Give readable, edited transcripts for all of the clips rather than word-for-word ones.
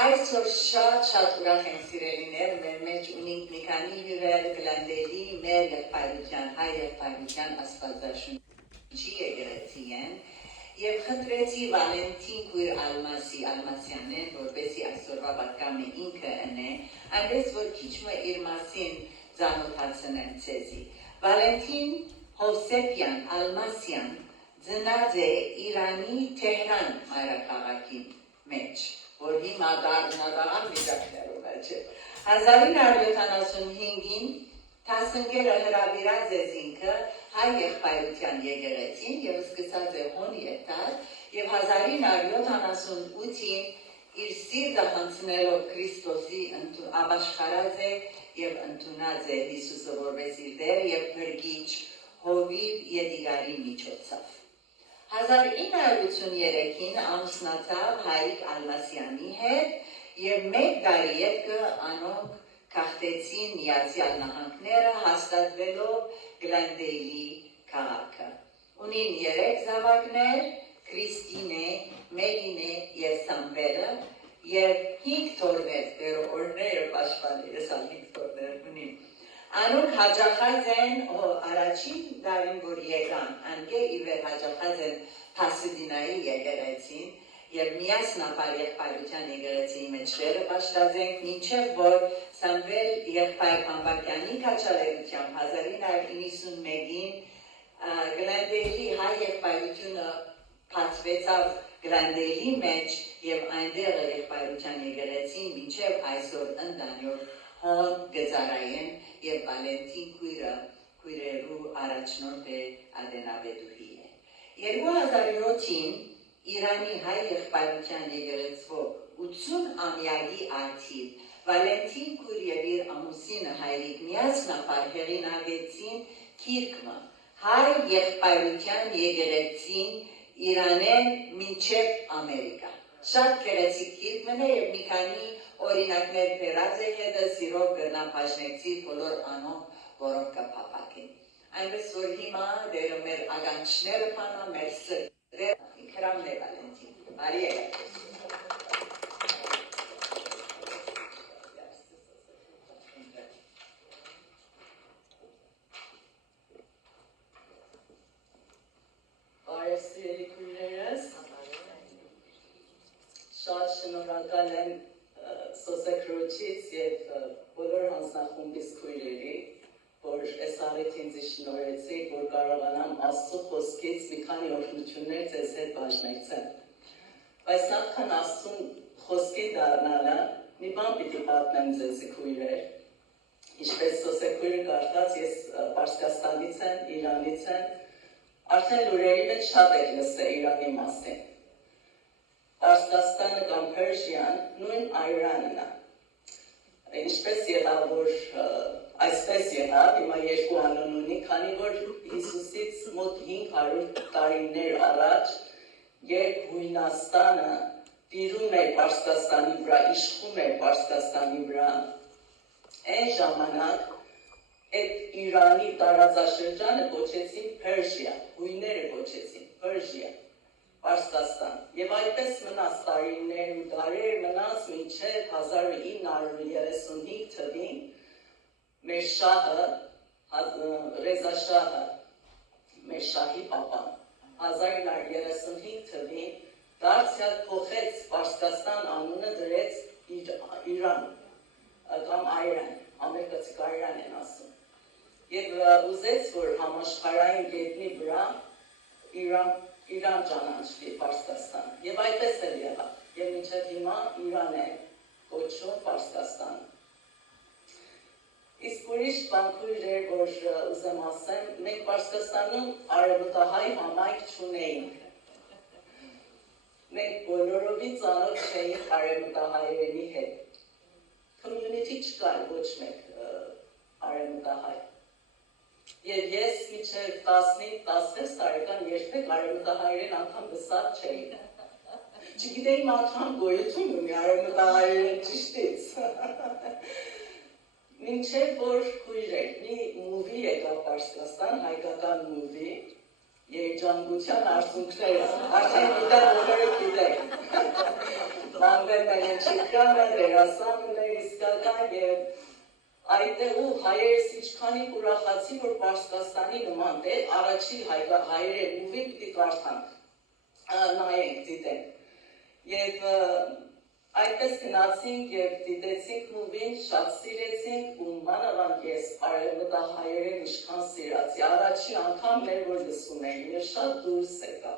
Այսօր շատ ուրախ ենք սիրելիներ, մեր մեջ ունենք մի քանի հյուրեր Գլանդելի մեր եղբայրության, հայ եղբայրության աստվածաշունչի եկեղեցի են եւ խնդրեցի Վալենտին քույր Ալմասյանեն, որպեսզի այսօրվա պատկամը ինքը ընե, այնպես որ քիչ իր մասին ծանոթացնեմ ցեզի։ Վալենտին Հովսեփյան Ալմասյան ծնած է Իրանի Թեհրան մայրաքաղաքի մեջ, որ հիմա դառնադառան վիճակներում է։ 1975-ին Թասնգերը հրավիրած է ինքը հայ եղբայրության եկեղեցին եւ սկսած է հոն եթար եւ 1978-ին իր սիրտը հանձնելով Քրիստոսի ապաշխարած է եւ ընդունած է Հիսուսը որպես իր Տեր եւ փրկիչ Հովիվ Եդիգարի միջոցով։ 1983-ին ամուսնացավ Հայիկ Ալմասյանի հետ եւ մեկ տարի հետո անոնք քաղտեցին Միացյալ Նահանգները հաստատվելով Գլանդելի քաղաքը։ Ունին 3 զավակներ՝ Քրիստինե, Մելինե եւ Սամվելը եւ 5 թորներ, դեռ օրները պաշտպանի, ես 5 թորներ ունիմ։ Անոնք հաջախած են առաջին դարին, որ եկան, անգե իվեր հաջախած են Փասիդինայի եկեղեցին եւ միասնապար եղբայրության եկեղեցիի մեջ շերը պաշտած ենք, մինչեւ որ Սամվել եղբայր Փամբակյանի քաջալերությամբ 1991-ին Գլանդելի հայ եղբայրությունը փաթվեցավ Գլանդելի մեջ եւ այնտեղ եղբայրության եկեղեցին մինչեւ այսօր ընդանյոր հոն գծարային եւ Վալենտին քույրերու առաջնորդ է Ադենաբեդուհի է։ 2007-ին Իրանի հայ եղբայրության եկեղեցու 80-ամյակի արդիվ Վալենտին քույր եւ իր ամուսինը Հայրիկ միասնապար հեղինակեցին գիրքը հայ եղբայրության եկեղեցին Իրանեն մինչեւ Ամերիկա։ Շատ գեղեցիկ գիրք է եւ մի քանի օրինակներ բերած է հետը սիրով գրնամ բաժնեցի բոլոր անոնք, որոնք կփապակին։ Այնպես որ հիմա դեր մեր ագանչները փանա մեր սրտերը քրամն է Վալենտին։ Բարի եկեք։ Բարեսիրելի քույրերս, շատ շնորհակալ եմ Սոսեկրոջից եւ բոլոր հանձնախումբից քույրերի, որ այս առիթին ինձ շնորհեցիք, որ կարողանամ Աստծո խոսքից մի քանի օրհնություններ ձեզ հետ բաժնեցնել։ Բայց նախքան Աստծուն խոսքի դառնալը, մի բան պիտի պատմեմ ձեզ քույրեր։ Ինչպես Սոսեկրոջը կարդաց, ես Պարսկաստանից եմ, Իրանից եմ, արդեն լուրերի մեջ շատ եք լսել Իրանի մասին։ Պարսկաստանը կամ Պերսիան նույն Իրանն է։ Ինչպես եղավ, որ այսպես եղավ, հիմա երկու անուն ունի, քանի որ Հիսուսից մոտ 500 տարիներ առաջ, երբ Հույնաստանը տիրում էր Պարսկաստանի վրա, իշխում էր Պարսկաստանի վրա, այն ժամանակ այդ Իրանի տարածաշրջանը կոչեցին Պերսիա, հույները կոչեցին Պերսիա, Պարսկաստան։ Եվ այդպես մնաց տարիներ ու դարեր մնաց մինչև 1935 թվին մեր շահը, Ռեզա շահը, մեր շահի պապան, 1935 թվին դարձյալ փոխեց Պարսկաստան անունը դրեց Իրան, կամ Այրան, ամերիկացիք Այրան են ասում։ Եվ ուզեց, որ համաշխարհային գետնի վրա Իրան ճանաչվի Պարսկաստան։ Եվ այդպես էլ եղավ։ Եվ մինչև հիմա Իրան է կոչվում Պարսկաստան։ Իսկ ուրիշ բան քույրեր, որ ուզեմ ասեմ, մենք Պարսկաստանում արևմտահայ համայնք չունեինք։ Մենք բոլորովին ծանոթ չէինք արևմտահայերի հետ։ Community չկար ոչ մեկ արևմտահայ։ Եվ ես մինչև 15-16 տարեկան երբեք արևմտահայերեն անգամ լսած չէի։ Չգիտեի անգամ գոյություն ունի արևմտահայերեն ճիշտից։ Մինչև որ քույրեր մի մուվի եկավ Պարսկաստան, հայկական մուվի, Երջանկության արցունքները, արդեն գիտեք, բոլորը գիտեք։ Մանվել Մելենչիկյանը, դերասանն էր իսկական եւ այդտեղ ու հայերս ինչքանի ուրախացի, որ Պարսկաստանի նման տեղ առաջի հայերը ուղին պիտի կարդանք, նայենք, դիտենք։ Եվ այդպես գնացինք եւ դիտեցինք մուվին, շատ սիրեցինք ու մանավանդ ես արևմտահայերեն ինչքան սիրացի, առաջի անգամ մեր որ լսում էին եւ շատ դուրս եկա։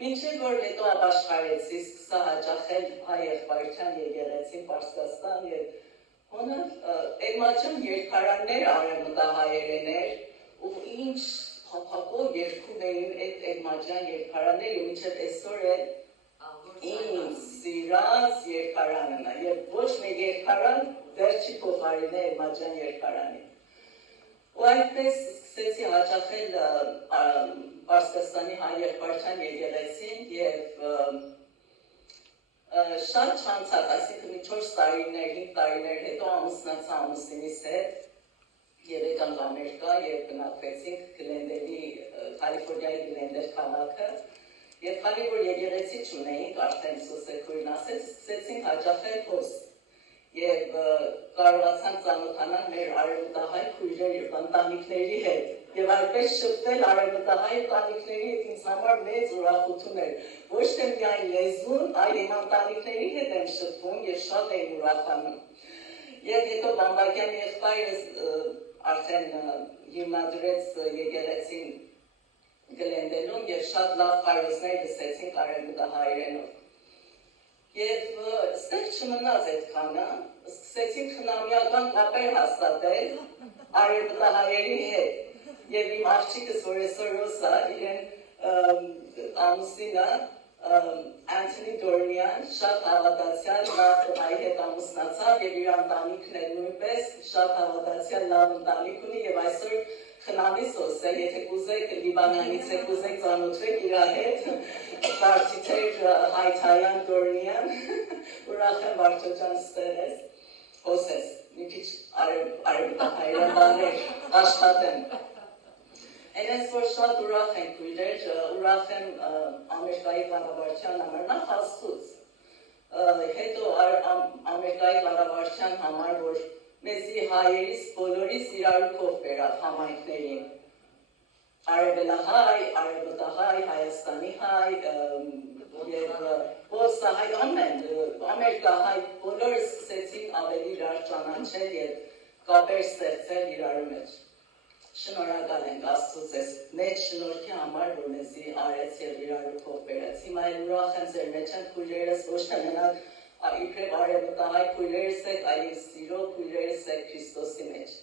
Մինչև որ հետո ապաշխարեցի, սկսա հաճախել հայ եղբայրության եկեղեցին Պարսկաստան եւ Էդմաջան երկարաններ արևմտահայերեն էր ու ինչ փափակով երգում էին այդ Էդմաջան երկարանները ու մինչև այսօր էլ ինձ սիրած երկարանն է եւ ոչ մեկ երկարան դեռ չի փոխարինել Էդմաջան երկարանի։ Ու այդպես սկսեցի հաճախել Պարսկաստանի հայ եղբայրության եկեղեցին եւ շատ չանցած, այսինքն 4 տարիներ, 5 տարիներ հետո ամուսնացա ամուսինիս հետ եւ եկանք Ամերիկա եւ բնակվեցինք Գլենդերի, Կալիֆոռնիայի Գլենդեր քաղաքը եւ քանի որ եկեղեցի չունեինք, արդեն Սոսեքուրին ասեց, սկսեցինք հաճախել հոս եւ կարողացանք ծանոթանալ մեր արևմտահայ քույրերի եւ ընտանիքների հետ եւ այդպես շփվել արևմտահայ ընտանիքների հետ ինձ համար մեծ ուրախություն էր ոչ թե միայն լեզուն, այլ իմ ընտանիքների հետ եմ շփվում եւ շատ եմ ուրախանում եւ հետո Բամբակյան եղբայրս արդեն հիմնադրեց եկեղեցին Գլենդելում եւ շատ լավ կարոզներ լսեցինք արևմտահայերենով Եվ ստեղ չմնաց այդքանը, սկսեցինք խնամիական կապեր հաստատել արևմտահայերի հետ եւ իմ աղջիկս, որ այսօր Ռոսա, իրեն ամուսինը Անթոնի Դորնյան, շատ հավատացյալ լավ տղայի հետ ամուսնացավ եւ իր ընտանիքն էլ նույնպես շատ հավատացյալ լավ ընտանիք ունի եւ այսօր խնամիս է, եթե կուզեք Լիբանանից եք ուզեք ծանոթվեք իր հետ, Բարձիթեր Հայթայան Դորնյան, ուրախ եմ Վարդոջան ստեղ ես, հոսես, մի քիչ արևմտահայերեն բաներ աշխատեմ։ Այնպես որ շատ ուրախ ենք քույրեր, ուրախ եմ Ամերիկայի կառավարության համար, նախ Աստծուց, հետո Ամերիկայի կառավարության համար, որ մեզի հայերիս բոլորիս իրարուքով բերավ համայնքներին, արևելահայ, արևմտահայ, Հայաստանի հայ, եւ ոսահայ ամեն, ամերիկահայ բոլորը սկսեցին ավելի իրար ճանաչել եւ կապեր ստեղծել իրարու մեջ։ Շնորհակալ ենք Աստծուց այս մեծ շնորհքի համար, որ մեզի արեց եւ իրարուքով բերեց։ Հիմա էլ ուրախ եմ ձեր մեջ են քույրերս, ոչ թե մենակ իբրև արևմտահայ քույրերս եք, այլ սիրո քույրերս եք Քրիստոսի մեջ։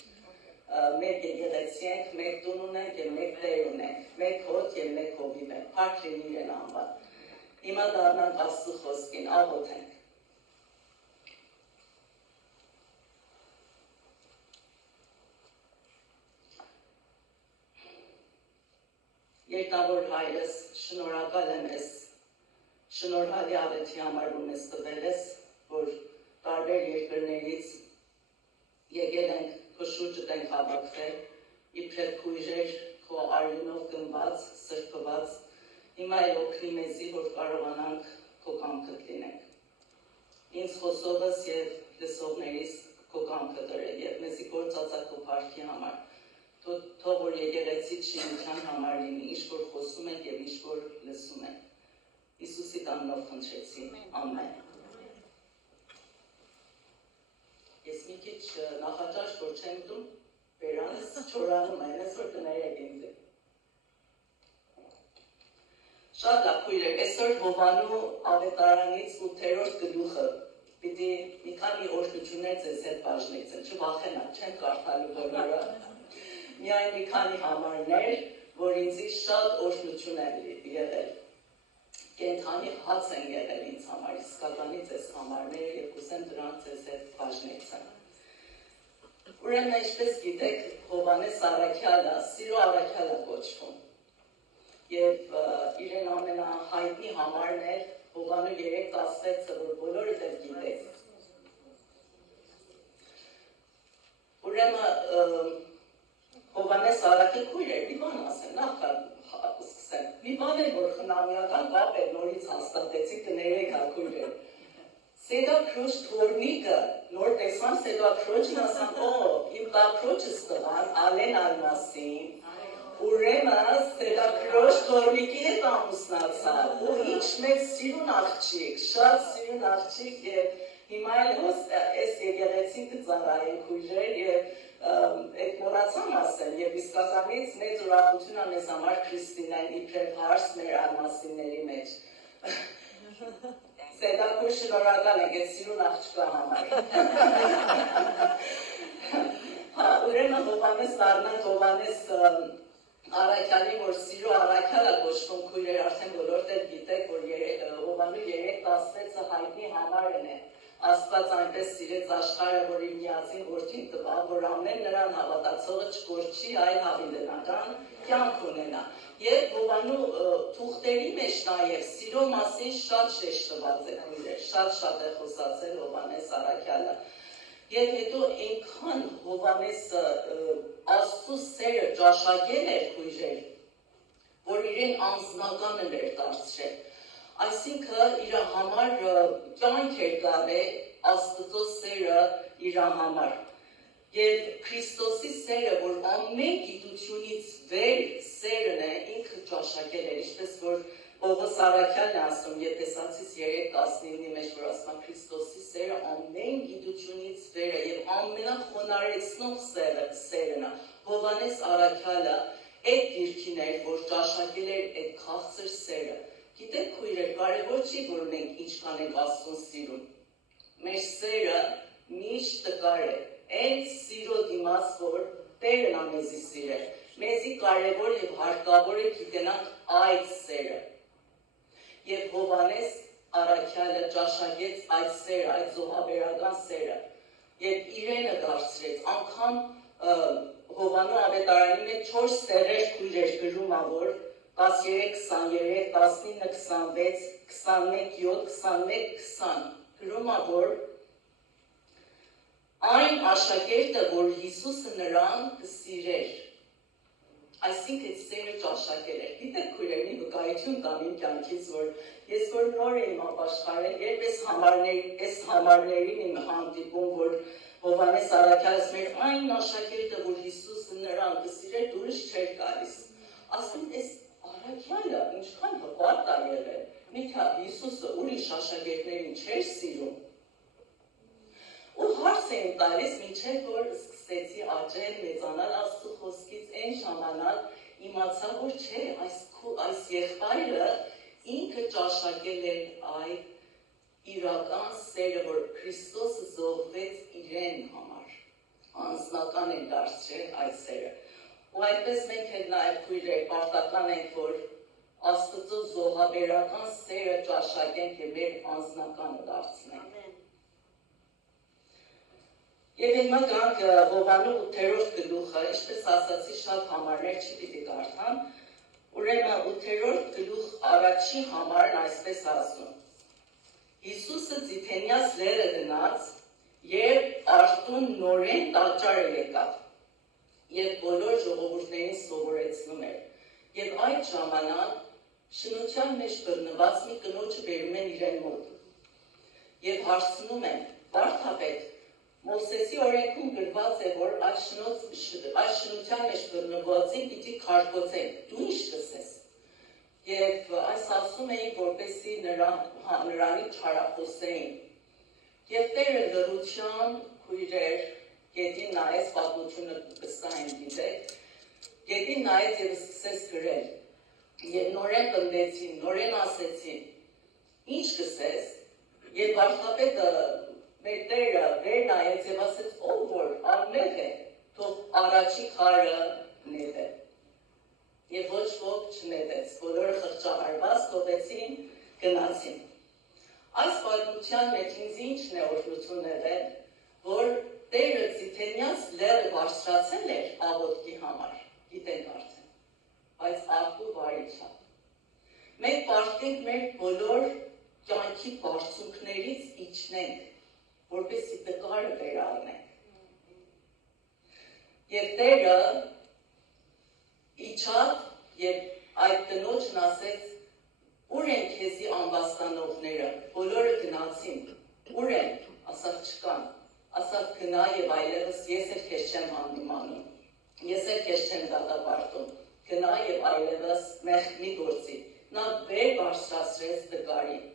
Մեկ եկեղեցի ենք, մեկ տուն ունենք եւ մեկ տեր ունենք, մեկ հոտ եւ մեկ հովիվ ենք, փառք լինի իրեն անվան։ Հիմա դառնանք Աստծո խոսքին, աղոթենք։ Երկավոր հայրս, շնորհակալ եմ ես շնորհալի աղեթի համար, որ մեզ տվել ես, որ տարբեր երկրներից եկել ենք, քո շուրջդ ենք հավաքվել, իբրև քույրեր, քո արյունով գնված, սրբված, հիմա էլ օգնի մեզի, որ կարողանանք քո կամքդ լինենք։ Ինձ խոսողս եւ լսողներիս քո կամքը դրել եւ մեզի գործածակ քո փառքի համար։ Թող որ եկեղեցի շինության համար լինի, ինչ որ խոսում ենք եւ ինչ որ լսում ենք։ Իսուսի տանով խնդրեցի, ամեն։ Ես մի քիչ նախաճաշ, որ չեմ դում, բերանս չորանում են, այսօր կներեք ինձ։ Շատ լավ քույրեր, այսօր Հովանու ավետարանից 8-րդ գլուխը պիտի մի քանի օրհնություններ ձեզ հետ բաժնեցեն, չվախենաք, չեմ կարդալու բոլորը։ Միայն մի քանի համարներ, որ ինձի շատ օրհնություն են եղել։ Կենթանի հաց են եղել ինձ համար, իսկականից այս համարները եւ կուզեմ դրանց ձեզ հետ բաժնեցեմ։ Ուրեմն ինչպես գիտեք, Հովանես Առաքյալը, Սիրո Առաքյալը կոչվում։ Եվ իրեն ամենահայտնի համարն էր Հովանու 3:16-ը, որ բոլորը դեռ գիտեք։ Ուրեմն Հովանես Առաքյալ քույր էր, մի բան ասեմ, նախ քնամիական կապ է նորից հաստատեցի կներեք հակույրեր։ Սեդա քրոջ թորնիկը, նոր տեսան սեդա քրոջն ասան, իմ տա քրոջս տղան, ալեն ալմասին, ուրեմն սեդա քրոջ թորնիկի հետ ամուսնացավ, ու ինչ մեծ սիրուն աղջիկ, շատ սիրուն աղջիկ և հիմա էլ այս եկեղեցին կծառայեն քույրեր և այդ մոռացամ ասել և իսկականից մեծ ուրախություն է մեզ համար Քրիստինային իբրև հարս մեր ալմասինների մեջ։ Սեդա քույր շնորհակալ ենք այդ սիրուն աղջկա համար։ Ուրեմն Հովհաննես դառնանք Հովհաննես Առաքյալին, որ սիրո առաքյալը կոչվում քույրեր, արդեն բոլորդ էլ գիտեք, որ Հովհաննու 3:16-ը հայտնի համարն է։ Աստված այնպես սիրեց աշխարհը, որ իր միածին որդին տվավ, որ ամեն նրան հավատացողը չկորչի, այլ հավիտենական կյանք ունենա։ Եվ Հովհաննու թուղթերի մեջ նաև սիրո մասին շատ շեշտված է քույրեր, շատ է խոսացել Հովհաննես Առաքյալը։ Եվ հետո այնքան Հովհաննեսը Աստծո սերը ճաշակել էր քույրեր, որ իրեն անձնականը էր դարձրել։ Այսինքն իր համար կյանք էր գալել Աստծո սերը իր համար։ Եվ Քրիստոսի սերը, որ ամեն գիտությունից վեր սերն է, ինքը ճաշակել էր, ինչպես որ Պողոս Առաքյալն է ասում Եփեսացիս 3:19-ի մեջ, որ ասում Քրիստոսի սերը ամեն գիտությունից վեր է եւ ամենախոնարհեցնող սերն է։ Հովհաննես Առաքյալը այդ դիրքին էր, որ ճաշակել էր այդ քաղցր սերը։ Գիտեք քույրեր, կարևոր չի, որ մենք ինչքան ենք Աստծուն սիրում։ Մեր սերը միշտ տկար է։ Այն սիրո դիմաց, որ Տերն է մեզի սիրել։ Մեզի կարևոր եւ հարկավոր է գիտենանք այդ սերը։ Եվ Հովհաննես Առաքյալը ճաշակեց այդ սերը, այդ զոհաբերական սերը։ Եվ իրենը դարձրեց, անգամ Հովհաննու ավետարանի մեջ 4 սերեր քույրեր գրում ա, որ 13, 23, 19, 26, 21, 7, 21, 20 գրում ա, որ այն աշակերտը, որ Հիսուսը նրան կսիրեր, այսինքն այդ սերը ճաշակել էր։ Գիտեք քույրեր, մի վկայություն տամ իմ կյանքից, որ ես որ նոր եմ ապաշխարել, երբ այս համարներին իմ հանդիպում, որ Հովհաննես Առաքյալը մեր այն աշակերտը, որ Հիսուսը նրան կսիրեր, դուրս չէր գալիս։ Ասում ես Առաքյալը ինչքան հպարտ է եղել, միթե Հիսուսը ուրիշ աշակերտներին չէր սիրում։ Ու հարց էին տալիս, մինչև որ սկսեցի աճել, մեծանալ Աստծո խոսքից, այն ժամանակ իմացա, որ չէ, այս եղբայրը ինքը ճաշակել էր այդ իրական սերը, որ Քրիստոսը զոհվեց իրեն համար, անձնական են դարձրել այդ սերը։ Ու այդպես մենք էլ նաև քույրեր պարտական ենք, որ Աստծո զոհաբերական սերը ճաշակենք և մեր անձնականը դարձնենք։ Եվ հիմա գանք Հովհաննու 8-րդ գլուխը, ինչպես ասացի, շատ համարներ չի պիտի կարդամ, ուրեմն 8-րդ գլուխ առաջի համարն այսպես ասում. Հիսուսը Ձիթենյաց լեռը գնաց, երբ Արտուն նորեն տաճարը եկավ, և բոլոր ժողովուրդներին սովորեցնում էր, և այդ ժամանակ շնության մեջ բռնված մի կնոջը բերում են իրեն մոտ, և հարցնում են, վարդապետ, Մովսեսի օրենքում գրված է, որ այս շնության մեջ բռնվածին պիտի քարկոծեն, դու ինչ կսես։ Եվ այս ասում էին, որպեսզի նրանի չարախոսեին։ Եվ Տերը լռության քույրեր, գետին նայեց, պատմությունը վստահ եմ գիտեք, գետին նայեց և սկսեց գրել։ Եվ նորեն պնդեցին, նորեն ասեցին, ինչ կսես։ Եվ վարդապետը մեր Տերը վեր նայեց և ասեց, ով որ անմեղ է, թող առաջի քարը նետե։ Եվ ոչ ոք չնետեց, բոլորը խղճահարված թողեցին, գնացին։ Այս պատմության մեջ ինձ ինչն է օրհնություն եղել, որ Տերը Ձիթենյաց լեռը բարձրացել էր աղոթքի համար, գիտենք արդեն, բայց աղբու բարի չափ։ Մենք պարտենք մեր բոլոր կյանքի բարձունքներից իջնենք, որպեսզի տկարը վերառնենք։ Եվ Տերը իջավ և այդ կնոջն ասեց, Ուր են քեզի ամբաստանողները, բոլորը գնացին, ուր են, ասավ չկան, ասավ գնա եւ այլևս ես էլ քեզ չեմ հանդիմանում, ես էլ քեզ չեմ դատապարտում, գնա եւ այլևս մեղքի գործի, նա վեր բարձրացրեց դգարին։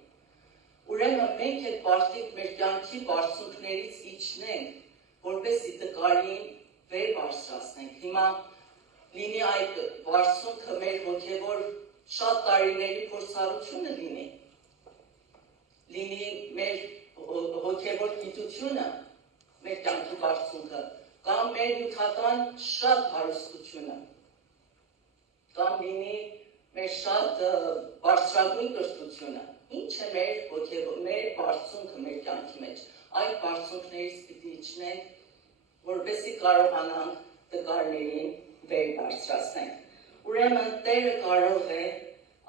Ուրեմն մենք այդ պարտիկ մեր կյանքի բարձունքներից իջնենք, որպեսզի դգարին վեր բարձրացնենք։ Հիմա լինի այդ բարձունքը մեր հոգևոր շատ տարիների փորձառությունը լինի մեր հոգևոր գիտությունը, մեր կյանքի բարձունքը, կամ մեր նյութական շատ հարստությունը, կամ լինի մեր շատ բարձրագույն կրթությունը, ինչ է մեր բարձունքը մեր կյանքի մեջ, այդ բարձունքներից պիտի իջնենք, որպեսզի կարողանանք դգարներին վեր բարձրացնենք։ Ուրեմն Տերը կարող է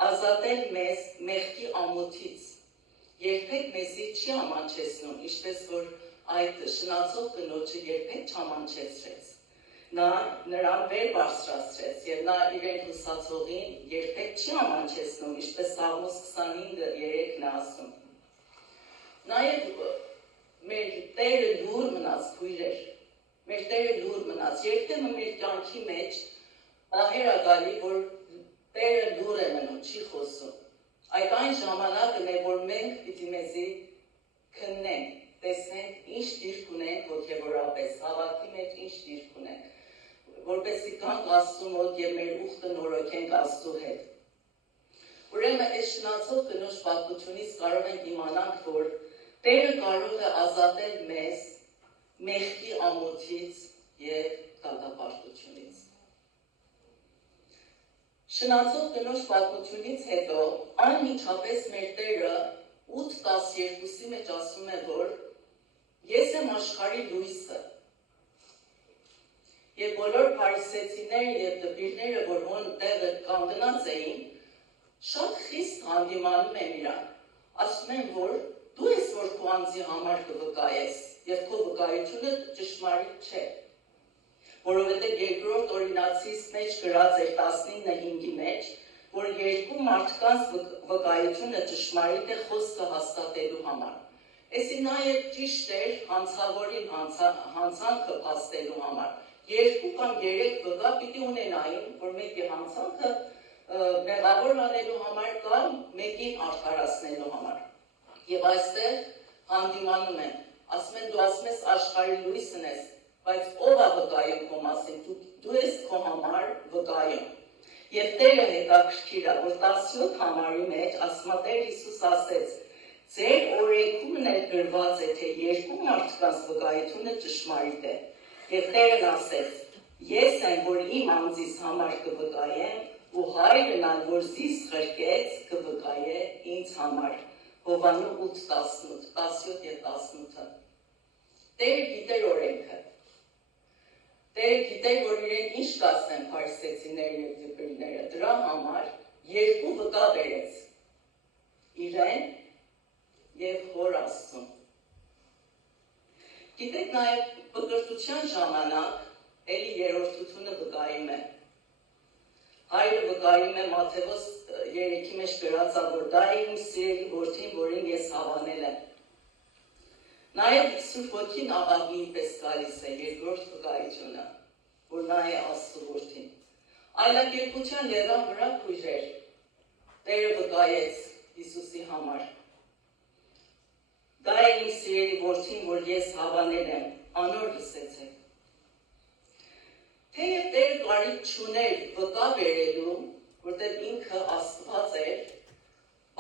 ազատել մեզ մեղքի ամոթից, երբեք մեզի չի ամանչեցնում, ինչպես որ այդ շնացող կնոջը երբեք չամանչեցրեց։ Նա նրան վեր բարձրացրեց եւ նա իրեն հուսացողին երբեք չի ամանչեցնում, ինչպես Սաղմոս 25:3-ն է ասում։ Նաեւ մեր Տերը լուր մնաց քույրեր, մեր Տերը լուր մնաց, երբեմն մեր կյանքի մեջ պահեր ա գալի, որ Տերը լուր է մնում, չի խոսում։ Այդ այն ժամանակն է, որ մենք պիտի մեզի քննենք, տեսնենք ինչ դիրք ունենք հոգևորապես, հավատքի մեջ ինչ դիրք ունենք, որպեսզի գանք Աստծու մոտ եւ մեր ուխտը նորոգենք Աստծու հետ։ Ուրեմն այս շնացող կնոջ պատմությունից կարող ենք իմանանք, որ Տերը կարող է ազատել մեզ մեղքի ամոթից եւ դատապարտությունից։ Շնացող կնոջ պատմությունից հետո անմիջապես մեր Տերը 8:12-ի մեջ ասում է, որ ես եմ աշխարհի լույսը։ Եվ բոլոր փարիսեցիները եւ դպիրները, որ ոնց տեղը կանգնած էին, շատ խիստ հանդիմանում են իրան։ Ասում են, որ դու ես որ քո անձի համար կվկայես, եւ քո վկայությունը ճշմարիտ չէ։ Որովհետեւ երկրորդ օրինացիս մեջ գրած էր 19:5-ի մեջ, որ երկու մարդկանց վկայությունը ճշմարիտ է խոսքը հաստատելու համար։ Էսի նաեւ ճիշտ էր հանցավորին հանցանքը փաստելու համար։ Երկու կամ երեք վկա պիտի ունենային, որ մեկի հանցանքը մեղավոր անելու համար կամ մեկին արդարացնելու համար։ Եվ այստեղ հանդիմանում են, ասում են դու ասում ես աշխարհի լույսն ես, բայց ով է վկայում քո մասին, դու ես քո համար վկայում։ Եվ Տերը հետաքրքիր է, որ 17 համարի մեջ ասում է Տեր Հիսուս ասեց. ձեր օրենքում էլ գրված է, թե երկու մարդկանց վկայությունը ճշմարիտ է։ Եվ Տերն ասեց. ես եմ, որ իմ անձիս համար կվկայեմ, ու Հայրն ալ, որ զիս խրկեց, կվկայե ինձ համար։ Հովանու 8:18, 17 եւ 18-ը։ Տերը գիտեր օրենքը։ Տերը գիտեր, որ իրեն ինչ կասեն փարիսեցիները եւ դպիրները, դրա համար երկու վկա բերեց։ Իրեն եւ Հոր Աստծուն։ Գիտեք նաեւ բկրտության ժամանակ էլի երրորդությունը վկայում է։ Հայրը վկայում է Մատթեոս 3-ի մեջ գրած է, որ դա է իմ սիրելի որդին, որին ես հավանել եմ։ Նաեւ Սուրբ Ոգին աղավնի պես գալիս է երկրորդ վկայությունը, որ նա է Աստծո որդին։ Այլակերպության լեռան վրա քույրեր Տերը վկայեց Հիսուսի համար։ Դա է իմ սիրելի որդին, որ ես հավանել եմ, անոր լսեցեք։ Թեև Տերը կարիք չուներ վկա բերելու, որտեղ ինքը Աստված էր,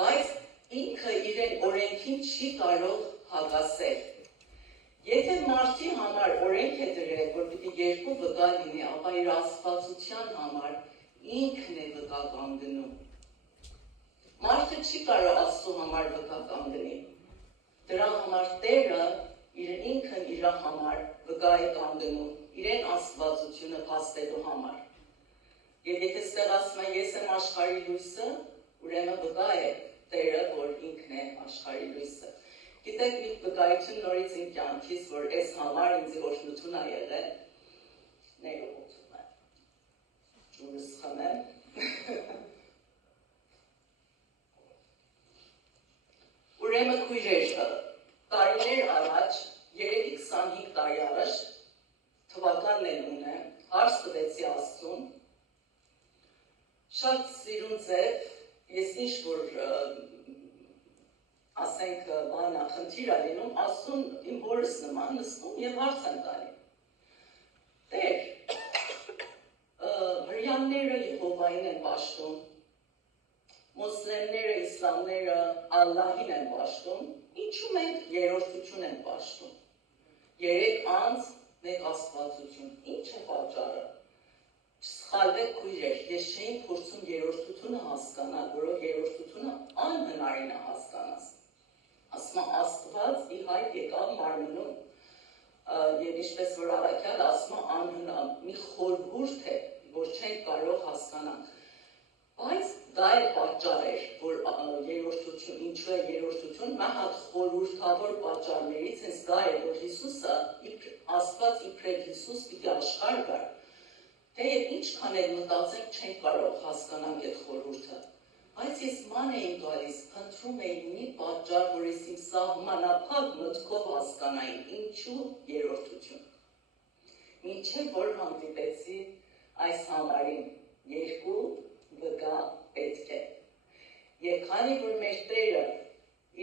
բայց ինքը իրեն օրենքին չի կարող հակասել։ Եթե մարդի համար օրենք է դրել, որ պիտի երկու վկա լինի, ապա իր աստվածության համար ինքն է վկա կանգնում։ Մարդը չի կարող Աստծո համար վկա կանգնի։ Դրա համար Տերը ինքն իր համար վկա է կանգնում, իրեն աստվածությունը փաստելու համար։ Եվ եթե ստեղ ասում է ես եմ աշխարհի լույսը, ուրեմն վկա է Տերը, որ ինքն է աշխարհի լույսը։ Գիտեք, մի վկայություն նորից իմ կյանքից, որ այս համար ինձ օրհնություն ա եղել, ներողություն է, ջուրս խմեմ։ Ուրեմն քույրեր, տարիներ առաջ, 3-25 տարի առաջ, թվականն են ունեմ, հարց տվեցի Աստծուն, շատ սիրուն ձև, ես ինչ որ ասենք բանա խնդիր ա լինում, Աստծուն իմ հորս նման նստում եւ հարց եմ տալի։ Տեր, հրյանները Եհովային են պաշտում, մոսլեմները, իսլամները Ալլահին են պաշտում, ինչու մենք երրորդություն են պաշտում։ 3 անձ, 1 աստվածություն, ինչ է պատճառը։ Չսխալվեք քույրեր, ես չէին փորձում երրորդությունը հասկանալ, որով երրորդությունը անհնարին է հասկանաս։ Ասում Աստված ի հայտ եկավ մարմնում, եւ ինչպես որ առաքյալ ասում անհնար, մի խորհուրդ է, որ չենք կարող հասկանալ։ Բայց դա է պատճառ էր, որ երրորդություն, ինչու է երրորդություն, մի հատ խորհրդավոր պատճառներից հենց դա է, որ Հիսուսը, Աստված իբրև Հիսուս պիտի աշխարհ գար։ Թեև ինչքան էլ մտածենք չենք կարող հասկանալ այդ խորհուրդը։ Բայց ես ման էին գալիս, խնդրում էի մի պատճառ, որ ես իմ սահմանափակ մտքով հասկանայի, ինչու երրորդություն։ Մինչև որ հանդիպեցի այս համարին 2 վկա պետք է։ Եվ քանի որ մեր Տերը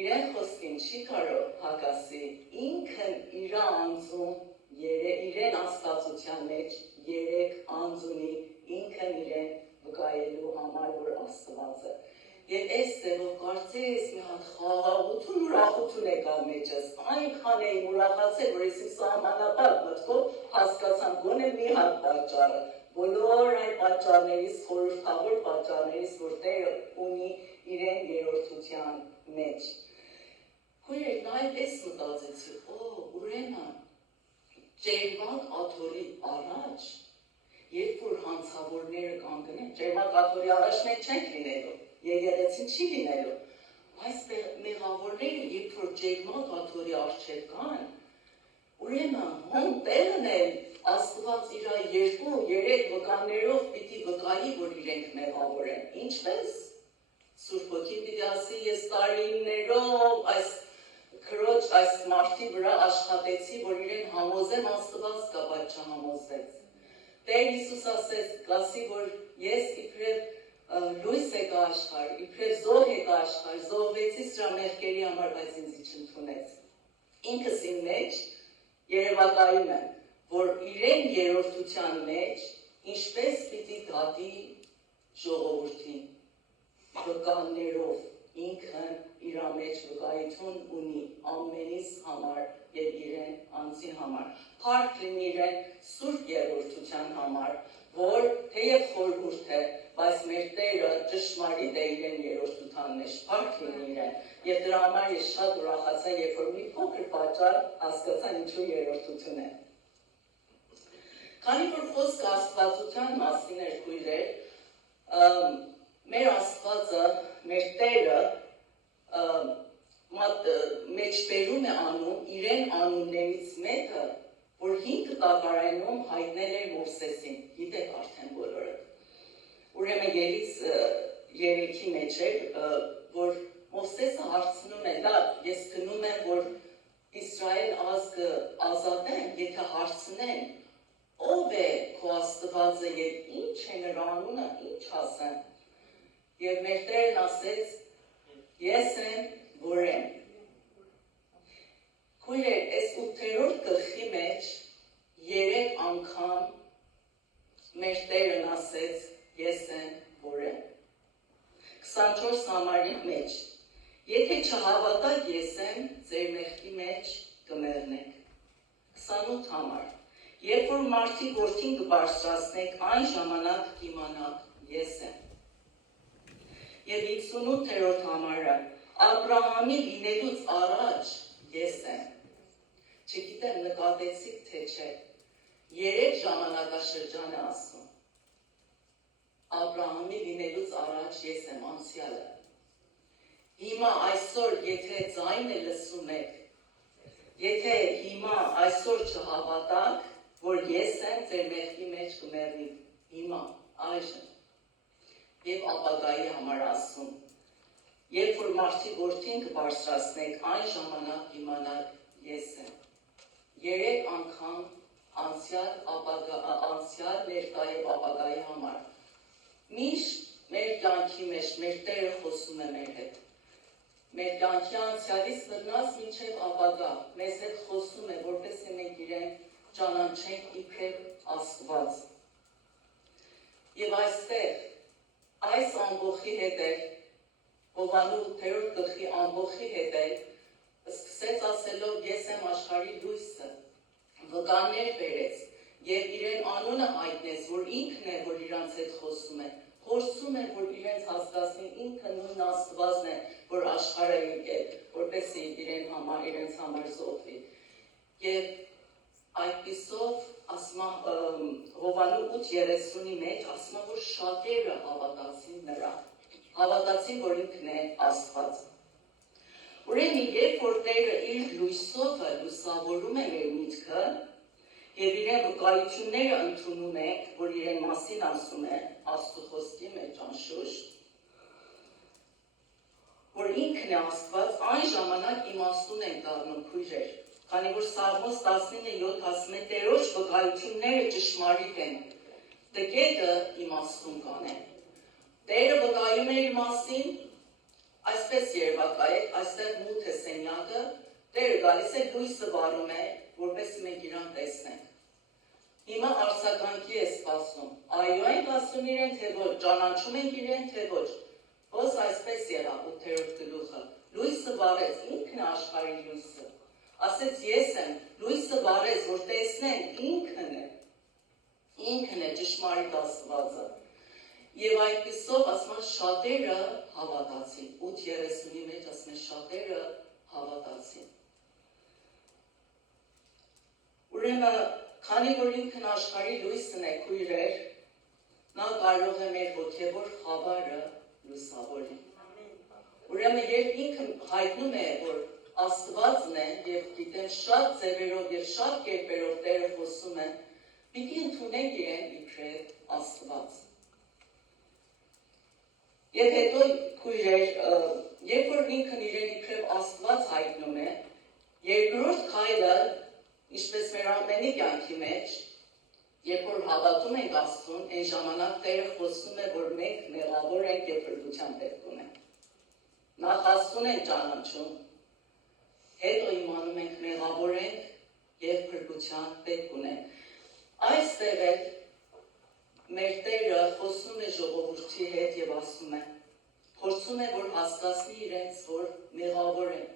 իրեն խոսքին չի կարող հակասի, ինքն իր անձում, իրեն աստվածության մեջ 3 անձ ունի, ինքն իրեն վկայելու համար, որ Աստված է։ Եվ այս ձևով կարծես մի հատ խաղաղություն, ուրախություն եկավ մեջս, այնքան էի ուրախացել, որ ես իմ սահմանափակ մտքով հասկացամ գոնե մի հատ պատճառը, բոլոր այն պատճառներից, խորհրդավոր պատճառներից, որ Տերը ունի իրեն երրորդության մեջ։ Քույրեր, նայպես մտածեցի, ուրեմն Ջերմակ աթոռի առաջ, երբ որ հանցավորները կանգնեն, Ջերմակ աթոռի առաջ մենք չենք լինելու, եկեղեցին չի լինելու, բայց մեղավորները, երբ որ Ջերմակ աթոռի առջև կան, ուրեմն հոն տեղն էլ Աստված իր 2-3 վկաներով պիտի վկայի, որ իրենք մեղավոր են։ Ինչպես Սուրբ Հոգին պիտի ասի, ես տարիներով այս քրոջ այս մարդի վրա աշխատեցի, որ իրեն համոզեմ, Աստված կա, բայց չհամոզվեց։ Տեր Հիսուս ասեց, ասի, որ ես իբրև լույս եկա աշխարհ, իբրև զոհ եկա աշխարհ, զոհվեցի սրա մեղքերի համար, բայց ինձ չընդունեց։ Ինքս իմ մեջ երևակայում եմ, որ իրեն երրորդության մեջ ինչպես պիտի դատի ժողովրդին, վկաներով, ինքն իր մեջ վկայություն ունի ամենից համար եւ իրեն անձի համար, փառք լինի իրեն սուրբ երրորդության համար, որ թեև խորհուրդ է, բայց մեր Տերը ճշմարիտ է իրեն երրորդության մեջ, փառք լինի իրեն, եւ դրա համար ես շատ ուրախացա, երբ որ մի փոքր պատճառ հասկացա ինչու երրորդություն է։ Քանի որ խոսքը աստվածության մասին էր քույրեր, մեր Աստվածը, մեր Տերը մեջբերում է անում իրեն անուններից մեկը, որ 5 տակարայնում հայտնել էր Մովսեսին, գիտեք արդեն բոլորը։ Ուրեմն Ելից 3-ի մեջ էր, որ Մովսեսը հարցնում է, լավ, ես գնում եմ, որ Իսրայել ազգը ազատեն, եթե հարցնեն, ով է քո Աստվածը եւ ինչ է նրա անունը, ինչ ասեմ։ Եվ մեր Տերն ասեց, ես եմ, որ եմ։ Քույրեր, այս 8-րդ գլխի մեջ 3 անգամ մեր Տերն ասեց, ես եմ, որ եմ։ 24 համարի մեջ, եթե չհավատաք ես եմ, ձեր մեղքի մեջ կմեռնեք։ 28 համար, երբ որ մարդի որդին կբարձրացնեք, այն ժամանակ կիմանաք ես եմ։ Եվ 58-րդ համարը, Աբրահամի լինելուց առաջ ես եմ։ Չգիտեմ նկատեցիք թե չէ, 3 ժամանակաշրջան է ասում։ Աբրահամի լինելուց առաջ ես եմ անցյալը։ Հիմա այսօր եթե ձայնը լսում եք, եթե հիմա այսօր չհավատաք, որ ես եմ, ձեր մեղքի մեջ կմեռնիք, հիմա, այժմ։ Եվ ապագայի համար ասում, Երբ որ մարդի որդին կբարձրացնեք, այն ժամանակ իմանաք ես եմ։ 3 անգամ անցյալ, ներկա եւ ապագայի համար։ Միշտ մեր կյանքի մեջ մեր Տերը խոսում է մեր հետ։ Մեր կյանքի անցյալից բռնած մինչև ապագա մեզ հետ խոսում է, որպեսզի մենք իրեն ճանաչենք իբրև Աստված։ Եվ այստեղ այս ամբողջի հետ է Հովանու 8-րդ գլխի ամբողջի հետ է սկսեց ասելով ես եմ աշխարհի լույսը, վկաներ բերեց եւ իրեն անունը հայտնեց, որ ինքն է, որ իրանց հետ խոսում է, փորձում է, որ իրենց հասկացնի ինքը նույն Աստվածն է, որ աշխարհը եկել, որպեսզի իրենց համար զոհվի։ Եվ այդպիսով ասма Հովանու 8:30-ի մեջ ասма, որ շատերը հավատացին նրան, հավատացին, որ ինքն է Աստված։ Ուրեմն, երբ որ Տերը իր լույսով լուսավորում է մեր միտքը եւ իրեն վկայությունները ընդունում ենք, որ իրեն մասին ասում է Աստծո խոսքի մեջ անշուշտ, որ ինքն է Աստված, այն ժամանակ իմաստուն ենք դառնում քույրեր, քանի որ Սաղմոս 19:7 ասում է Տերոջ վկայությունները ճշմարիտ են, տգետը իմաստուն կանեն։ Տերը վկայում է իր մասին, այսպես երևակայեք, այստեղ մութ է սենյակը, Տերը գալիս է լույսը վառում է, որպեսզի մենք իրան տեսնենք։ Հիմա արձագանքի է սպասում, այո ենք ասում իրեն, թե ոչ, ճանաչում ենք իրեն, թե ոչ։ Ոնց այսպես եղավ 8-րդ գլուխը, լույսը վառեց, ինքն է աշխարհի լույսը։ Ասեց ես եմ, լույսը վառեց, որ տեսնեն, ինքն է ճշմարիտ Աստվածը։ Եվ այդպիսով ասում են շատերը հավատացին, 8:30-ի մեջ ասում են շատերը հավատացին։ Ուրեմն, քանի որ ինքն աշխարհի լույսն է քույրեր, նա կարող է մեր հոգևոր խավարը լուսավորի։ Ուրեմն, երբ ինքը հայտնում է, որ Աստվածն է եւ գիտեմ շատ ձևերով եւ շատ կերպերով Տերը խոսում է, պիտի ընդունենք իրեն իբրև Աստված։ Եվ հետո քույրեր, երբ որ ինքն իրեն իբրև Աստված հայտնում է, երկրորդ քայլը, ինչպես մեր ամենի կյանքի մեջ, երբ որ հավատում ենք Աստծուն, այն ժամանակ Տերը խոսում է, որ մենք մեղավոր ենք եւ փրկության պետք ունենք։ Նախ Աստծուն ենք ճանաչում, հետո իմանում ենք մեղավոր ենք եւ փրկության պետք ունենք։ Այստեղ է մեր Տերը խոսում է ժողովրդի հետ եւ ասում է, փորձում է, որ հասկացնի իրենց, որ մեղավոր են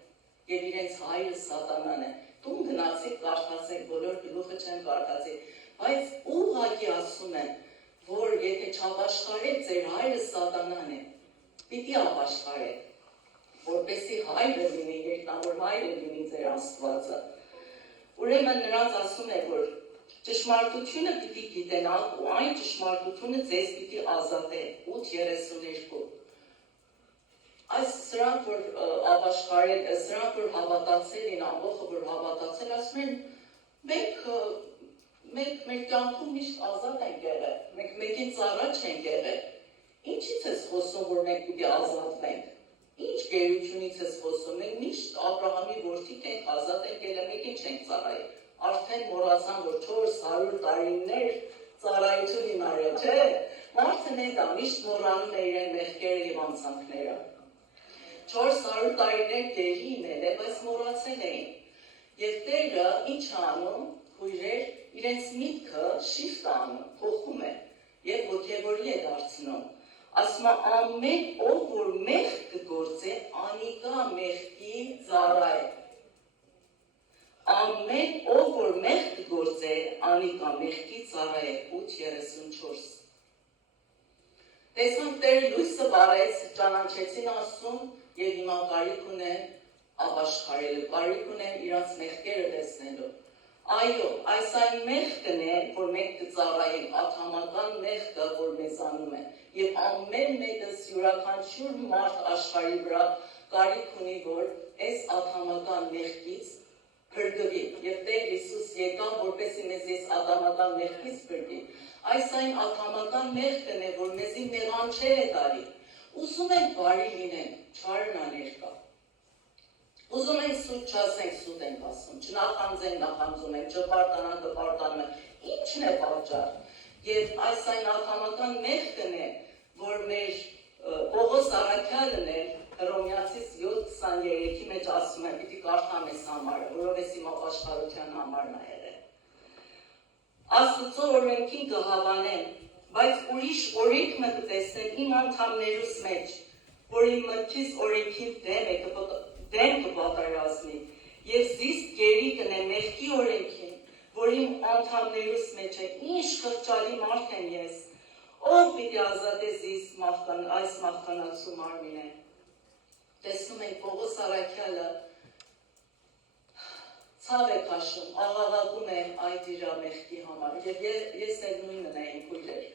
եւ իրենց հայրը սատանան է։ Տուն գնացիք, կարդացեք, բոլոր գլուխը չեն կարդացի, բայց ուղղակի ասում են, որ եթե չապաշխարեք, ձեր հայրը սատանան է, պիտի ապաշխարեք, որպեսզի հայրը լինի, երկնավոր հայրը լինի ձեր Աստվածը։ Ուրեմն նրանց ասում է, որ ճշմարտությունը պիտի գիտենալ ու այն ճշմարտությունը ձեզ պիտի ազատե 8:32։ Այս սրանք, որ ապաշխարել, սրանք, որ հավատացել են, ամբողջը, որ հավատացել, ասում են, մենք մեր կյանքում միշտ ազատ ենք եղել, մենք մեկին ծառա չենք եղել։ Ինչից ես խոսում, որ մենք պիտի ազատվենք։ Ինչ գերությունից ես խոսում, մենք միշտ Աբրահամի որդիք ենք, ազատ ենք եղել, մեկին չենք ծառայել։ Արդեն մոռացան, որ 400 տարիներ ծառայություն իմարել, չէ՞։ Մարդն է դա, միշտ մոռանում է իրեն մեղքերը եւ անցանքները։ 400 տարիներ գերի ինել է, բայց մոռացել էին։ Եվ Տերը ինչ անում, քույրեր, իրենց միտքը շիֆտ անում, փոխում է եւ ոգևորի է դարձնում։ Ասում է ամեն ով որ մեղք կգործե, անիկա մեղքի ծառա է։ Ամեն ով որ մեղք կգործե, անիկա մեղքի ծառա է 8:34։ Տեսանք Տերը լույսը վառեց, ճանաչեցին Աստծուն եւ հիմա կարիք ունեն ապաշխարելու, կարիք ունեն իրաց մեղքերը տեսնելու։ Այո, այս այն մեղքն է, որ մենք կծառայենք, աթամական մեղքը, որ մեզանում է։ Եվ ամեն մեկս յուրաքանչյուր մարդ աշխարհի վրա կարիք ունի, որ այս աթամական մեղքից փրկվի։ Եվ Տեր Հիսուս եկավ, որպեսզի մեզ այս աթամական մեղքից փրկի։ Այս այն աթամական մեղքն է, որ մեզի մեղանչել է տալի։ Ուզում ենք բարի լինենք, չարն աներկա։ Ուզում ենք սուտ չասենք, սուտ ենք ասում, չնախանձենք, նախանձում ենք, չպարտանանք, պարտանում ենք, ինչն է պատճառ։ Եվ այս այն ատամական մեղքն է, որ մեր Պողոս Առաքյալն է Հռոմեացիս 7:23-ի մեջ ասում է, պիտի կարդամ այս համարը, որովհետեւ իմ ապաշխարության համարն է եղել։ Աստծո օրենքին կհավանեմ, բայց ուրիշ օրենք մը կտեսնեմ իմ անդամներուս մեջ, որ իմ մտքիս օրենքին դեմ կպատերազմի, եւ զիստ գերի կնե մեղքի օրենքին, որ իմ անդամներուս մեջ է, ինչ խղճալի մարդ եմ ես, ով պիտի ազատես այս մահկանացու մարմինը։ Տեսնում ենք Պողոս Առաքյալը ցավ է քաշում, աղաղակում է այդ իր մեղքի համար, եւ ես էլ նույնն եմ քույրեր։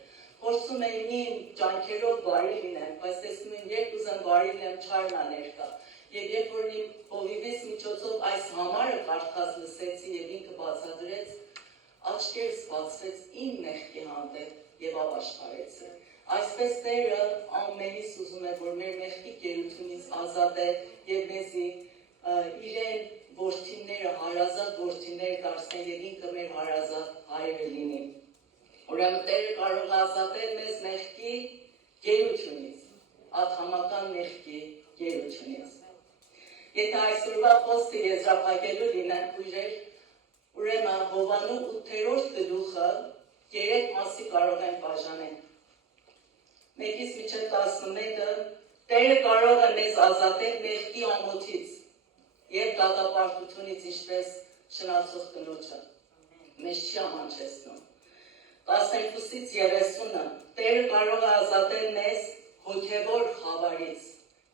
Փորձում եմ իմ ջանքերով բարի լինեմ, բայց տեսնում եմ երբ ուզեմ բարի լինեմ չարն աներկա։ Եվ երբ որ իմ հովիվիս միջոցով այս համարը կարդաց լսեցի եւ ինքը բացատրեց, աչքերս բացվեց իմ մեղքի հանդեպ եւ ապաշխարեցի։ Այսպես Տերը ամենից ուզում է, որ մեր մեղքի գերությունից ազատե եւ մեզի իրեն որդիները, հարազատ որդիներ դարձնի եւ ինքը մեր հարազատ հայրը լինի։ Ուրեմն Տերը կարող է ազատել մեզ մեղքի գերությունից, ատամական մեղքի գերությունից։ Եթե այսօրվա խոսքը եզրափակելու լինենք քույրեր, ուրեմն Հովանու 8-րդ գլուխը 3 մասի կարող ենք բաժանել։ 1-ից մինչև 11-ը Տերը կարող է մեզ ազատել մեղքի ամոթից եւ դատապարտությունից, ինչպես շնացող կնոջը։ Մեզ չի ամաչեցնում։ 12-ից 30-ը Տերը կարող է ազատել մեզ հոգևոր խավարից։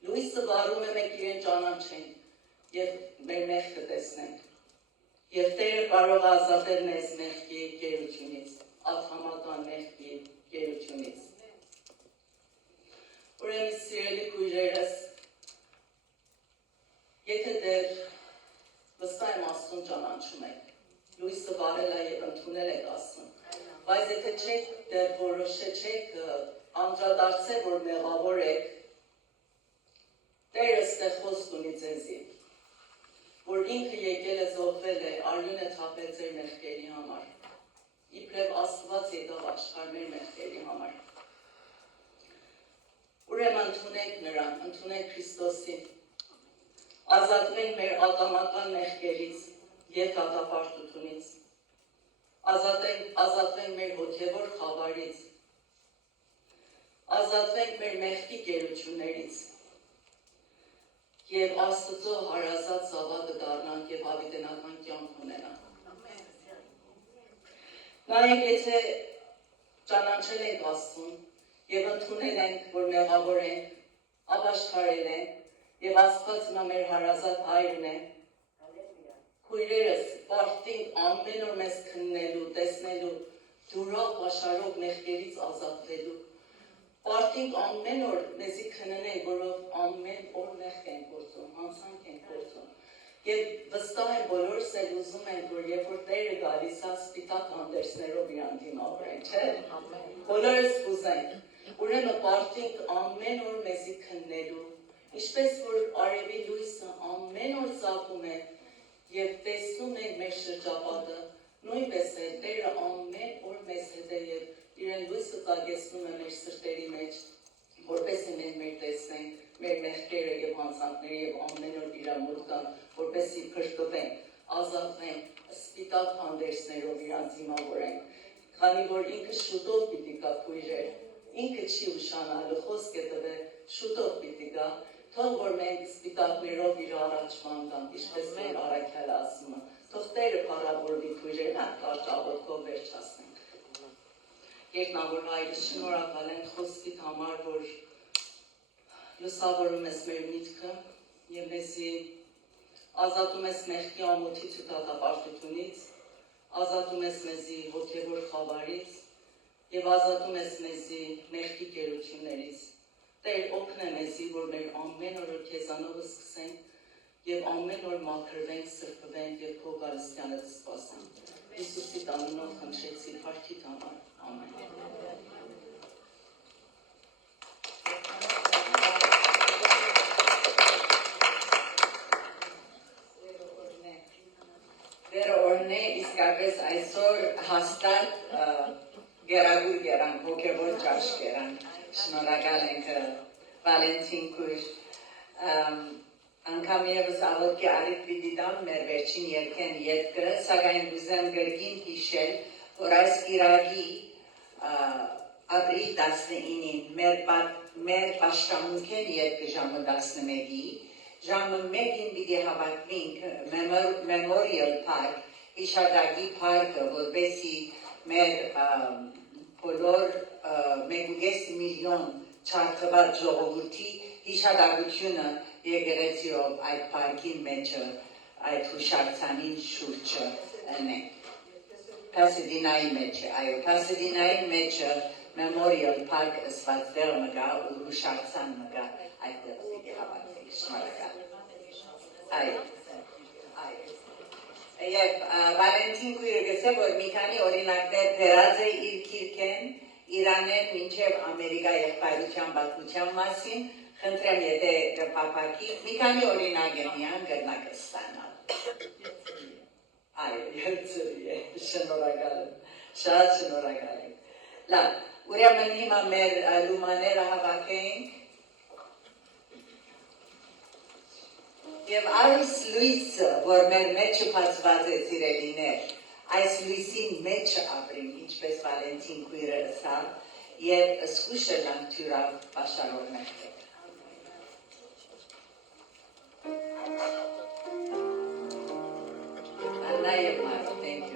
Լույսը վառում է, մենք իրեն ճանաչենք եւ մեր մեղքը տեսնենք։ Եվ Տերը կարող է ազատել մեզ մեղքի գերությունից, ատամական մեղքի գերությունից։ Ուրեմն սիրելի քույրերս, եթե դեռ վստահ եմ Աստծուն ճանաչում եք, լույսը վառել է եւ ընդունել եք Աստծուն, բայց եթե չեք դեռ որոշել, չեք անդրադարձել, որ մեղավոր եք, Տերը ստեղ խոսք ունի ձեզի, որ ինքը եկել է զոհվել է, արյուն է թափել ձեր մեղքերի համար, իբրև Աստված եկավ աշխարհ մեր մեղքերի համար։ Ուրեմն ընդունենք նրան, ընդունենք Քրիստոսին, ազատվենք մեր ատամական մեղքերից եւ դատապարտությունից, ազատվենք մեր հոգևոր խավարից, ազատվենք մեր մեղքի գերություններից եւ Աստծո հարազատ զավակը դառնանք եւ հավիտենական կյանք ունենանք։ Նաեւ եթե ճանաչել ենք Աստծուն եւ ընդունել ենք, որ մեղավոր ենք, ապաշխարել ենք եւ Աստված նա մեր հարազատ հայրն է, քույրերս պարտինք ամեն օր մեզ քննելու, տեսնելու, դուրալ պաշարող մեղքերից ազատվելու։ Պարտինք ամեն օր մեզի քննենք, որով ամեն օր մեղք ենք գործում, հանցանք ենք գործում։ Եվ վստահ եմ բոլորս էլ ուզում ենք, որ երբ որ Տերը գալիս է, սպիտակ հանդերձներով իրան դիմավորենք, չէ՞։ Բոլորս կուզենք։ Ուրեմն պարտինք ամեն օր մեզի քննելու, ինչպես որ արևի լույսը ամեն օր ծագում է եւ տեսնում ենք մեր շրջապատը, նույնպես է Տերը ամեն օր մեզ հետ է եւ իրեն լույսը ծագեցնում է մեր սրտերի մեջ, որպեսզի մենք տեսնենք մեր մեղքերը եւ հանցանքները եւ ամեն օր իր մոտ գան, որպեսզի փրկվենք, ազատվենք, սպիտակ հանդերձներով իրան դիմավորենք, քանի որ ինքը շուտով պիտի գա քույրեր, ինքը չի ուշանալու, խոսք է տվել, շուտով պիտի գա, թող որ մենք սպիտակներով իր առաջվան գանք, ինչպես մեր Առաքյալը ասում է, թող Տերը փառավորվի քույրեր, մենք կարճ աղոթքով վերջացնենք։ Երկնավոր Հայր, շնորհակալ ենք խոսքիդ համար, որ լուսավորում ես մեր միտքը եւ մեզի ազատում ես մեղքի ամոթից ու դատապարտությունից, ազատում ես մեզի հոգևոր խավարից եւ ազատում ես մեզի մեղքի գերություններից։ Տեր օգնե մեզի, որ մեր ամեն օրը քեզանով սկսենք եւ ամեն օր մաքրվենք, սրբվենք եւ քո գալստյանը սպասենք։ Հիսուսի անունով խնդրեցի փառքիդ համար։ Ամեն։ օրն է իսկապես այսօր հաստատ գերագույն գերան, հոգևոր ճաշ գերան, շնորհակալ ենք Վալենտին քույր, անգամ եւս աղոթքի արիք պիտի տամ մեր վերջին երգեն ետքը, սակայն ուզեմ գրգին հիշել, որ այս կիրակի ապրիլ 19-ին մեր պաշտամունքեն ետքը ժամը 11-ի, ժամը 1-ին պիտի հավաքվենք Memorial Park, Հիշադակի պարկը, որպեսի մեր բոլոր 1.5 միլիոն չարթված ժողովրդի հիշադակությունը եկեղեցիով այդ պարկի մեջը, այդ հուշարձանին շուրջը ընենք։ Pasadena-ի մեջը, այո, Pasadena-ի մեջը Memorial Park ըսված դեղ մգա ու հուշարձան մգա այդտեղ պիտի հավաքվենք, շնորհակալ։ Այո, այո։ Եվ Վալենտին քույրը գսե, որ մի քանի օրինակներ բերած է իր քիրքեն, Իրանեն մինչև Ամերիկա եղբայրության պատմության մասին, խնդրեմ եթե կփակի, մի քանի օրինակ է միան գրնակը ստանալ։ Այո, երցրի է, շնորհակալ եմ, շատ շնորհակալ եմ։ Լավ, ուրեմն հիմա մեր լումաները հավաքենք և այս լույսը, որ մեր մեջը բացված է սիրելիներ, այս լույսին մեջը ապրին, ինչպես Վալենտին քույրը ըսավ, և զգուշը լանք թյուրավ պաշարորներ հետ։ Anna եւ Մարո, thank you.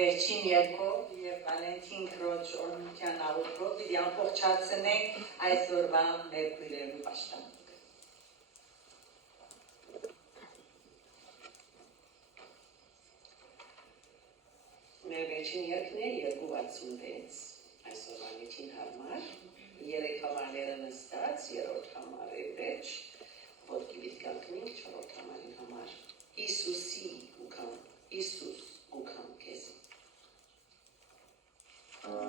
Վերջին երկով և Վալենտին քրոջ օրհնության աղոթքով պիտի ամբողջացնենք այսօրվա մեր քույրերու պաշտամունքը։ Մեր վերջին երկն է 266 այսօրվա միջին համար, 3 համարները նստած, 3-րդ համարը վերջ, ոտքի պիտի կանգնենք 4-րդ համարի համար։ Իսուսի ուքամ, Իսուս ուքամ քեզի։ Che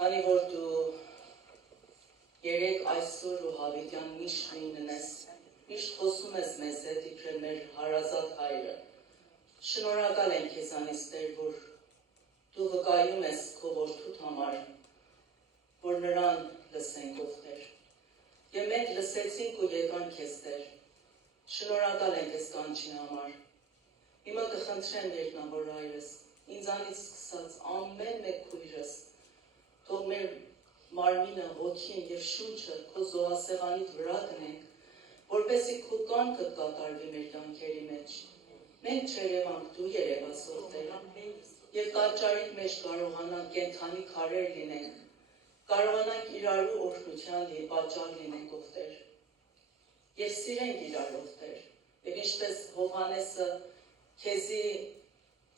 Քանի որ դու երեք այսօր ու հավիտյան միշտ նույնն ես, միշտ խոսում ես մեզ հետ իբրև մեր հարազատ հայրը, շնորհակալ ենք քեզանից Տեր, որ դու վկայում ես քո որդուդ համար, որ նրան լսենք ով Տեր։ Եվ մենք լսեցինք ու եկանք քեզ Տեր։ Շնորհակալ ենք այս կանչի համար։ Հիմա կխնդրեմ երկնավոր հայրս, ինձանից սկսած ամեն մեկ քույրս, թող մեր մարմինը, ոգին եւ շունչը քո զոհասեղանիդ վրա դնենք, որպեսզի քո կամքը կատարվի մեր կյանքերի մեջ։ Մենք չերևանք, դու երևաս ով Տեր, եւ տաճարիդ մեջ կարողանանք կենդանի քարեր լինենք, կարողանանք իրարու օրհնության պատճառ լինենք ով Տեր, եւ սիրենք իրար ով Տեր, եւ ինչպես Հովհաննեսը քեզի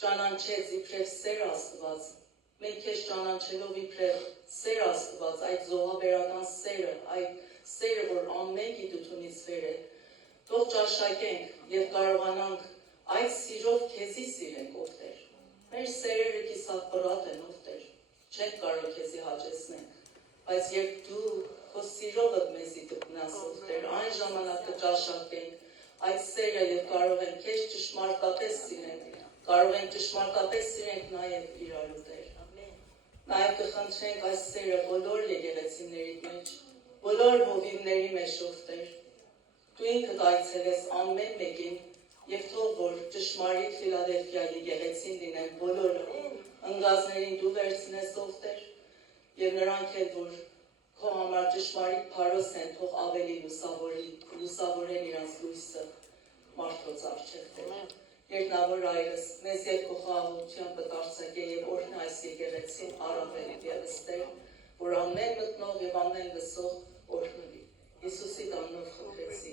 ճանաչեց իբրև սեր Աստված, մենք քեզ ճանաչելով իբրև սեր Աստված, այդ զոհաբերական սերը, այդ սերը, որ ամեն գիտությունից վեր է, թող ճաշակենք եւ կարողանանք այդ սիրով քեզի սիրենք ով Տեր։ Մեր սերերը կիսապրատ են ով Տեր, չենք կարող քեզի հաճեցնենք, բայց երբ դու քո սիրովը մեզի կգնաս ով Տեր, այն ժամանակ կճաշակենք այդ սերը եւ կարող ենք քեզ ճշմարտապես սիրենք, կարող ենք ճշմարտապես սիրենք նաեւ իրարու Տեր։ Նաև կխնդրենք այս սերը բոլոր եկեղեցիների մեջ, բոլոր հովիվների մեջ ով Տեր։ Դու ինքդ այցելես ամեն մեկին եւ թող որ ճշմարիտ Ֆիլադելֆիա եկեղեցին լինեն բոլորը, ընկածներին դու վերցնես ով Տեր, եւ նրանք էլ որ քո համար ճշմարիտ փարոս են, թող ավելի լուսավորեն իրանց լույսը մարդոց առջև Տեր։ Երկնավոր այրս, մեզ և քո խաղաղությամբ կդարձակե եւ օրհնի այս եկեղեցին առավել ևս Տեր, որ ամեն մտնող եւ ամեն լսող օրհնվի։ Հիսուսի անունով խնդրեցի։